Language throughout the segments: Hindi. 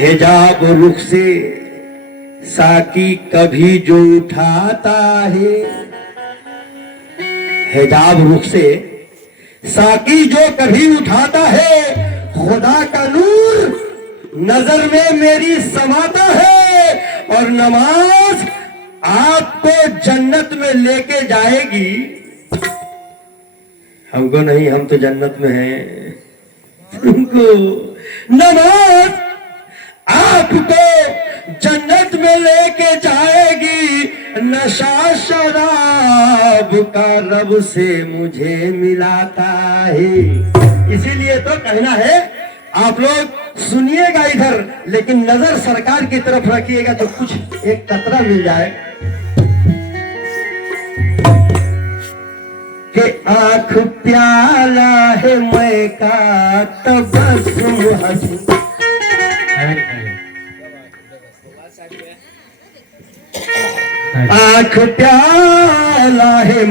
हिजाब रुख से साकी कभी जो उठाता है, हिजाब रुख से साकी जो कभी उठाता है, खुदा का नूर नजर में मेरी समाता है और नमाज आपको जन्नत में लेके जाएगी। हमको नहीं, हम तो जन्नत में हैं। तुमको नमाज आपको जन्नत में लेके जाएगी। नशा शराब का रब से मुझे मिलाता है। इसीलिए तो कहना है, आप लोग सुनिएगा इधर, लेकिन नजर सरकार की तरफ रखिएगा तो कुछ एक कतरा मिल जाए कि आंख प्याला है मैं का तबस्सुम हंसी। आंख प्याला है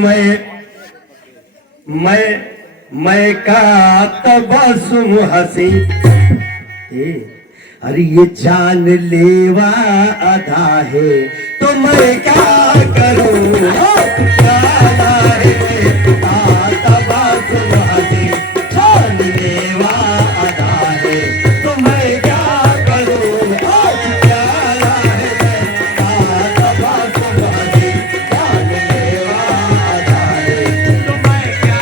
मैं का तबस्सुम हंसी। अरे ये जान लेवा अदा है तो मैं क्या करूं। प्याला है तबस्सुम हंसी, जान लेवा अदा है तो मैं क्या करूं। प्याला है तबस्सुम हंसी, जान लेवा अदा है तो मैं क्या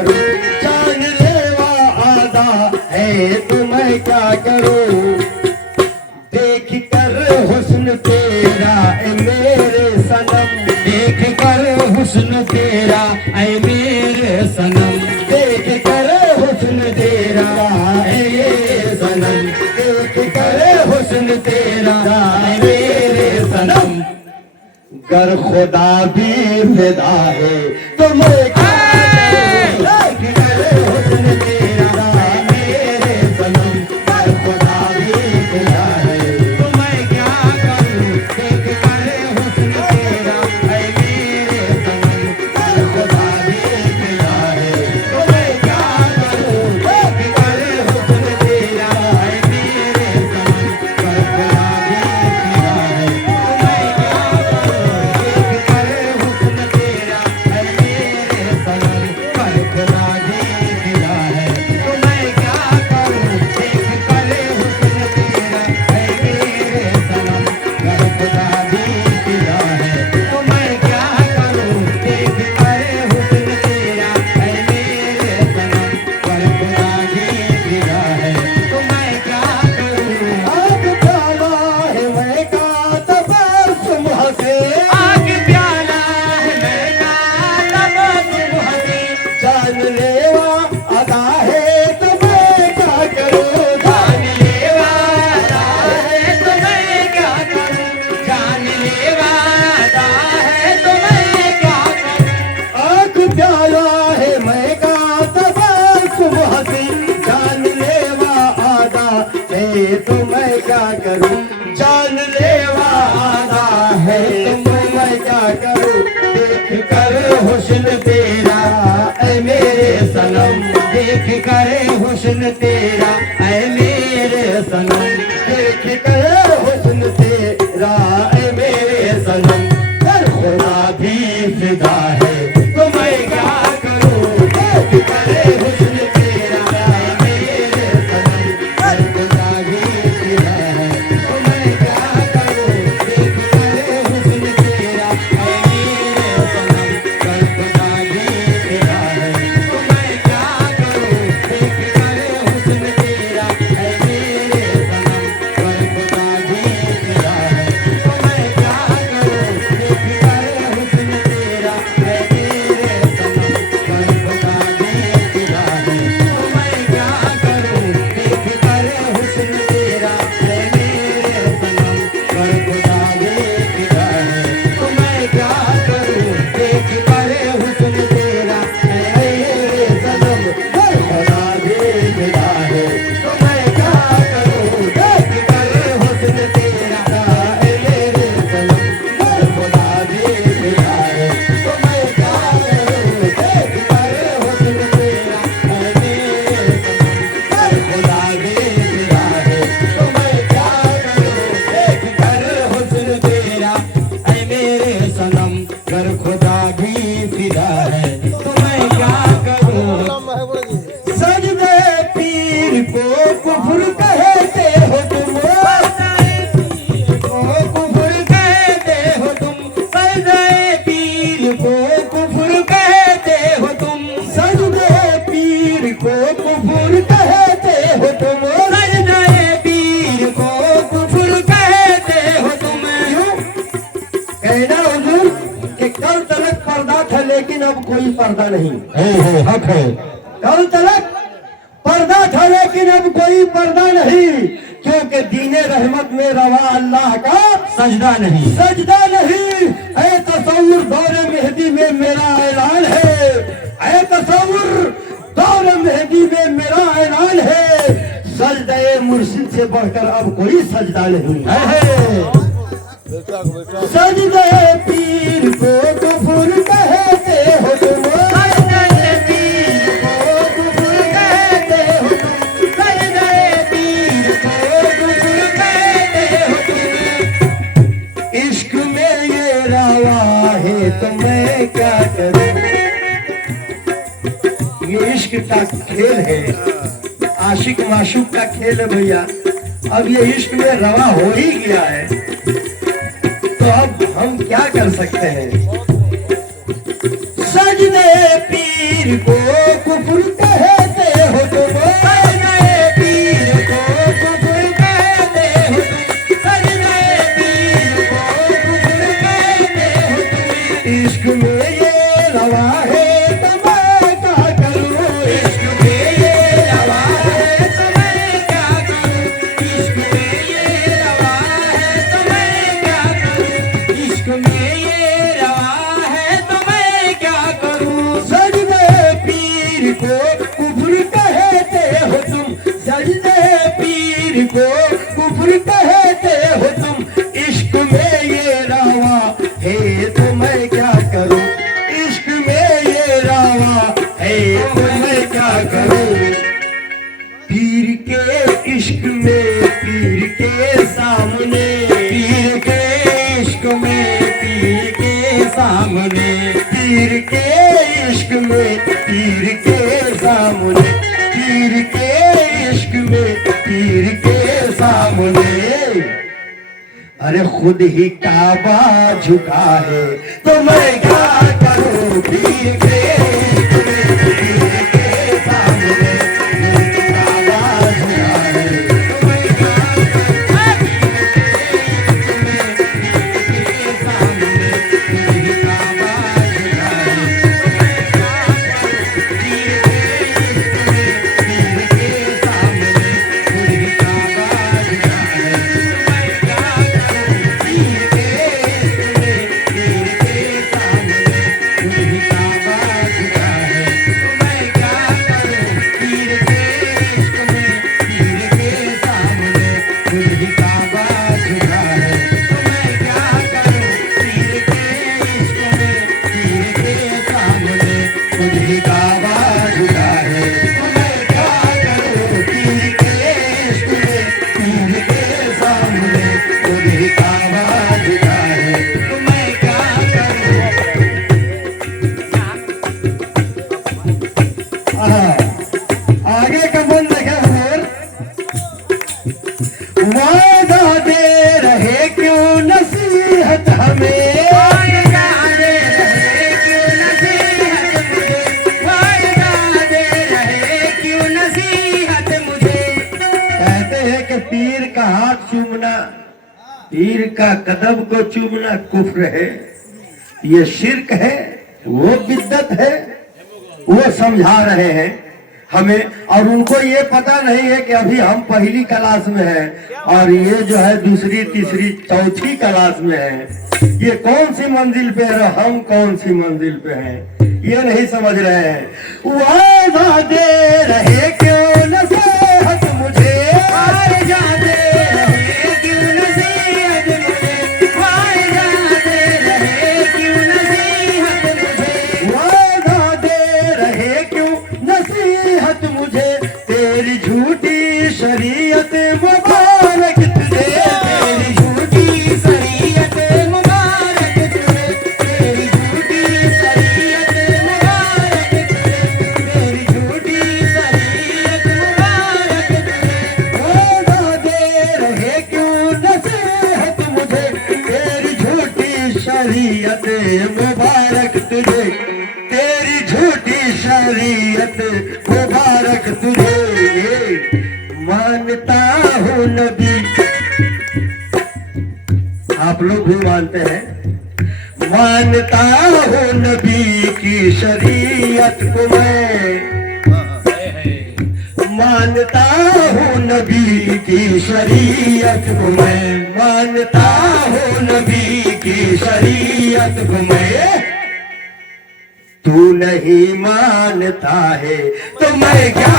करूं, जानलेवा आदा है तो मैं क्या करूं। देख कर हुस्न तेरा ऐ मेरे सनम, देख कर हुस्न तेरा ऐ मेरे सनम, देख कर हुस्न तेरा ऐ मेरे सनम, देख कर हुस्न तेरा ऐ मेरे सनम। गर खुदा भी फिदा है तो मैं क्या करूं, देख कर हुस्न तेरा ऐ मेरे सनम, गर खुदा भी फिदा है तो मैं क्या करूं, देख कर हुस्न तेरा ऐ मेरे सनम, गर खुदा भी फिदा है तो मैं क्या करूं, देख कर हुस्न तेरा ऐ मेरे सनम, गर खुदा भी फिदा है तो मैं क्या करूं, देख कर हुस्न तेरा ऐ मेरे सनम, गर खुदा भी फिदा है तो मैं क्या करूं, देख कर हुस्न तेरा ऐ मेरे सनम, गर खुदा भी फिदा है तो मैं क्या करूं, देख कर हुस्न तेरा ऐ मेरे सनम, गर खुदा भी फिदा है तो मैं क्या करूं। आग प्याला है मैं का तबस्सुम हंसे, आग प्याला है मैं का तबस्सुम हंसे, जानलेवा अदा है तो मैं क्या करूं, जानलेवा अदा है तो मैं क्या करूं, जानलेवा अदा है तो मैं क्या करूं। आग प्याला है मैं का तबस्सुम हंसी, जानलेवा आदा है तो मैं क्या करूं, जानलेवा आदा है तो मैं क्या करूं। देख कर हुस्न तेरा ऐ मेरे सनम, देख कर हुस्न तेरा ऐ मेरे सनम, देख कर हुस्न तेरा ऐ मेरे सनम, गर खुदा भी फिदा है तो मैं क्या करूं, देख कर हुस्न तेरा ऐ मेरे सनम, गर खुदा भी फिदा है तो मैं क्या करूं, देख कर हुस्न तेरा ऐ मेरे सनम, गर खुदा भी फिदा है तो मैं क्या करूं, देख कर हुस्न तेरा ऐ मेरे सनम, गर खुदा भी फिदा है तो मैं क्या करूं, देख कर हुस्न तेरा ऐ मेरे सनम, गर खुदा भी फिदा है तो मैं क्या करूं, देख कर हुस्न तेरा ऐ मेरे सनम, गर खुदा भी फिदा है तो मैं क्या करूं, देख कर हुस्न तेरा ऐ मेरे सनम, गर खुदा भी फिदा है तो मैं क्या करूं, देख कर हुस्न तेरा ऐ मेरे सनम, गर खुदा भी फिदा है तो मैं क्या करूं, देख कर हुस्न तेरा ऐ मेरे सनम, गर खुदा भी फिदा है तो मैं क्या करूं, देख कर हुस्न तेरा ऐ मेरे सनम, गर खुदा भी फिदा है तो मैं क्या करूं। सजदे पीर को कुफ्र कहते हो तुम, कुफ्र कहते हो तुम, सजदे पीर को कुफ्र कहते हो तुम, सजदे पीर को कुफ्र कहते हो तुम, सजदे पीर को कुफ्र कहते हो तुम। कहना हुजूर कि कल तलक पर्दा था लेकिन अब कोई पर्दा नहीं, हक है। कल तलक पर्दा था लेकिन अब कोई पर्दा नहीं, क्योंकि दीने रहमत में रवा अल्लाह का सजदा नहीं, सजदा नहीं। ऐ तसव्वुर दौरे मेहदी में मेरा ऐलान है, ऐ तसव्वुर दौरे मेहदी में मेरा ऐलान है, सजदे मुर्शिद से बढ़कर अब कोई सजदा नहीं है। सजदे पीर को कुफ्र कहते हो तुम, सजदे पीर को कुफ्र कहते हो तुम, सजदे पीर को कुफ्र कहते हो तुम। इश्क में ये रवा है तो मैं क्या करूं। ये इश्क का खेल है, आशिक माशूक का खेल है भैया। अब ये इश्क में रवा हो ही गया है तो अब हम क्या कर सकते हैं। सजदे पीर को कुफ्र कहते हो तुम, सजदे पीर को कुफ्र कहते हो तुम, इश्क में ये रावा है तो मैं क्या करूं, इश्क में ये रावा है तो मैं क्या करूं। पीर के इश्क में पीर के सामने, पीर के इश्क में पीर के सामने, पीर के इश्क में पीर के सामने, पीर के इश्क में पीर के सामने। अरे खुद ही काबा झुका है तो मैं क्या करूं, पीर के इश्क में पीर के सामने काबा झुका है तो मैं क्या करूं, पीर के सामने खुद ही काबा झुका है तो मैं क्या करूं, पीर के इश्क में पीर के सामने खुद ही काबा झुका है तो मैं क्या करूं, पीर के इश्क में पीर के सामने खुद ही काबा झुका है तो मैं क्या करूं, पीर के इश्क में पीर के सामने खुद ही काबा झुका है तो मैं क्या करूं, पीर के इश्क में पीर के सामने खुद ही काबा झुका है तो मैं क्या करूं, पीर के इश्क में पीर के सामने खुद ही काबा झुका है तो मैं क्या करूं। आगे का मन लगा और वादा दे रहे क्यों नसीहत हमें, वादा दे रहे क्यों नसीहत मुझे, वादा दे रहे क्यों नसीहत मुझे। कहते हैं कि पीर का हाथ चूमना, पीर का कदम को चूमना कुफ्र है, ये शिर्क है, वो बिद्दत है। वो समझा रहे हैं हमें, और उनको ये पता नहीं है कि अभी हम पहली क्लास में हैं और ये जो है दूसरी तीसरी चौथी क्लास में है। ये कौन सी मंजिल पे है, हम कौन सी मंजिल पे हैं, ये नहीं समझ रहे हैं। वादा दे रहे क्यों नसीहत मुझे, वादा दे रहे क्यों नसीहत मुझे, वादा दे रहे क्यों नसीहत मुझे, वादा दे रहे क्यों नसीहत मुझे, तेरी झूठी शरीयत मुबारक तुझे, तेरी झूठी शरीयत मुबारक तुझे, तेरी झूठी शरीयत मुबारक तुझे, तेरी झूठी शरीयत मुबारक तुझे। वादा दे रहे क्यों नसीहत मुझे, तेरी झूठी शरीयत मुबारक तुझे, तेरी झूठी शरीयत मुबारक तुझे। मानता हूँ नबी, आप लोग भी मानते हैं, मानता हूँ नबी की शरीयत को मैं, मानता हूँ नबी की शरीयत को मैं, मानता हूँ नबी की शरीयत को मैं। तू नहीं मानता है तो मैं क्या